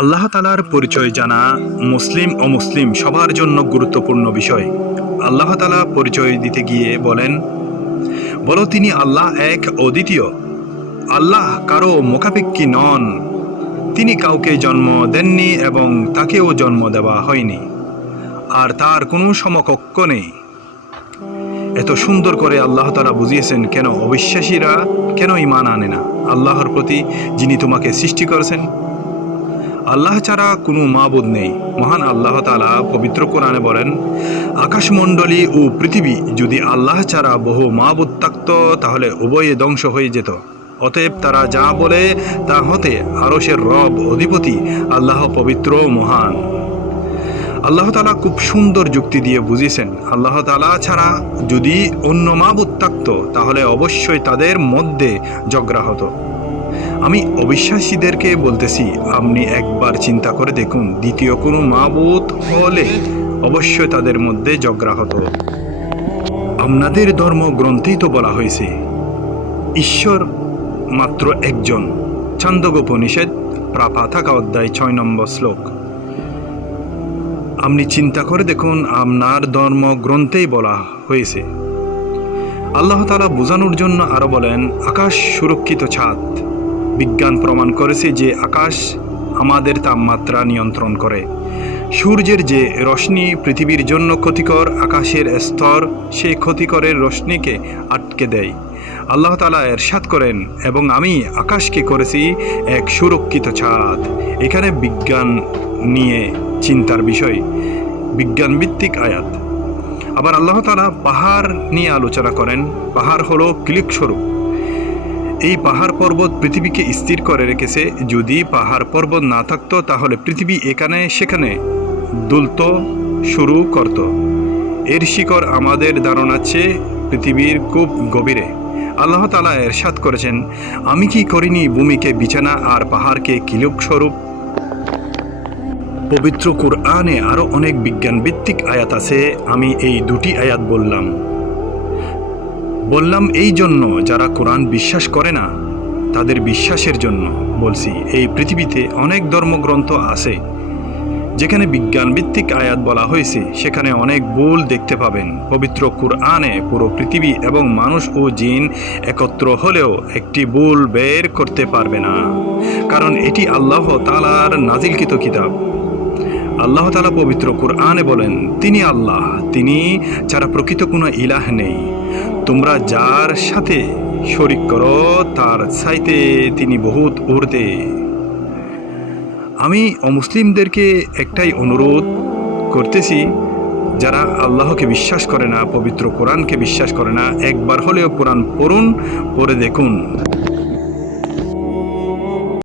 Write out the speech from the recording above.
আল্লাহ তাআলার পরিচয় জানা মুসলিম অমুসলিম সবার জন্য গুরুত্বপূর্ণ বিষয়। আল্লাহ তাআলা পরিচয় দিতে গিয়ে বলেন, বলো তিনি আল্লাহ এক অদ্বিতীয়, আল্লাহ কারো মুখাপেক্ষী নন, তিনি কাউকে জন্ম দেননি এবং তাকেও জন্ম দেওয়া হয়নি, আর তার কোনো সমকক্ষ নেই। এত সুন্দর করে আল্লাহ তাআলা বুঝিয়েছেন কেন অবিশ্বাসীরা কেন ঈমান আনে না আল্লাহর প্রতি, যিনি তোমাকে সৃষ্টি করেছেন। আল্লাহ ছাড়া কোনো মাবুদ নেই। মহান আল্লাহ তাআলা পবিত্র কোরআনে বলেন, আকাশমণ্ডলী ও পৃথিবী যদি আল্লাহ ছাড়া বহু মাবুদ থাকত তাহলে উভয়ে ধ্বংস হয়ে যেত। অতএব তারা যা বলে তা হতে আরশের রব অধিপতি আল্লাহ পবিত্র মহান। আল্লাহ তাআলা খুব সুন্দর যুক্তি দিয়ে বুঝিয়েছেন, আল্লাহ তাআলা ছাড়া যদি অন্য মাবুদ থাকত তাহলে অবশ্যই তাদের মধ্যে ঝগড়া হতো। আমি অবিশ্বাসীদেরকে বলতেছি, আপনি একবার চিন্তা করে দেখুন, দ্বিতীয় কোনো মাবুদ হলে অবশ্যই তাদের মধ্যে ঝগড়া হতো। আপনাদের ধর্মগ্রন্থেই তো বলা হয়েছে ঈশ্বর মাত্র একজন। ছান্দোগ্যোপনিষদ প্রাপাথাকা অধ্যায় 6 নম্বর শ্লোক। আপনি চিন্তা করে দেখুন, আপনার ধর্মগ্রন্থেই বলা হয়েছে। আল্লাহ তাআলা বোঝানোর জন্য আরো বলেন, আকাশ সুরক্ষিত ছাদ। বিজ্ঞান প্রমাণ করেছে যে আকাশ আমাদের তাপমাত্রা নিয়ন্ত্রণ করে। সূর্যের যে রশ্মি পৃথিবীর জন্য ক্ষতিকর, আকাশের স্তর সেই ক্ষতিকরের রশ্মিকে আটকে দেয়। আল্লাহ তাআলা ইরশাদ করেন, এবং আমি আকাশকে করেছি এক সুরক্ষিত ছাদ। এখানে বিজ্ঞান নিয়ে চিন্তার বিষয়, বিজ্ঞান ভিত্তিক আয়াত। আবার আল্লাহ তাআলা পাহাড় নিয়ে আলোচনা করেন। পাহাড় হলো ক্লিক স্বরূপ। এই পাহাড় পর্বত পৃথিবীকে স্থির করে রেখেছে। যদি পাহাড় পর্বত না থাকতো তাহলে পৃথিবী এখানে সেখানে দুলতে শুরু করত। এর শিকড় আমাদের ধারণা চেয়ে পৃথিবীর খুব গভীরে। আল্লাহ তাআলা ইরশাদ করেছেন, আমি কি করিনি ভূমিকে বিছানা আর পাহাড়কে কিলুক স্বরূপ। পবিত্র কুরআনে আরো অনেক বিজ্ঞান ভিত্তিক আয়াত আছে। আমি এই দুটি আয়াত বললাম এই জন্য যারা কোরআন বিশ্বাস করে না তাদের বিশ্বাসের জন্য বলছি। এই পৃথিবীতে অনেক ধর্মগ্রন্থ আছে যেখানে বিজ্ঞান ভিত্তিক আয়াত বলা হয়েছে, সেখানে অনেক ভুল দেখতে পাবেন। পবিত্র কুরআনে পুরো পৃথিবী এবং মানুষ ও জিন একত্র হলেও একটি ভুল বের করতে পারবে না, কারণ এটি আল্লাহ তাআলার নাজিলকৃত কিতাব। আল্লাহ তাআলা পবিত্র কুরআনে বলেন, তিনি আল্লাহ, তিনি ছাড়া প্রকৃত কোনো ইলাহ নেই। তোমরা যার সাথে শরীক করো তার চাইতে তিনি বহুত ঊর্ধ্বে। আমি অমুসলিমদেরকে একটাই অনুরোধ করতেছি, যারা আল্লাহকে বিশ্বাস করে না, পবিত্র কোরআনকে বিশ্বাস করে না, একবার হলেও কোরআন পড়ুন, পড়ে দেখুন।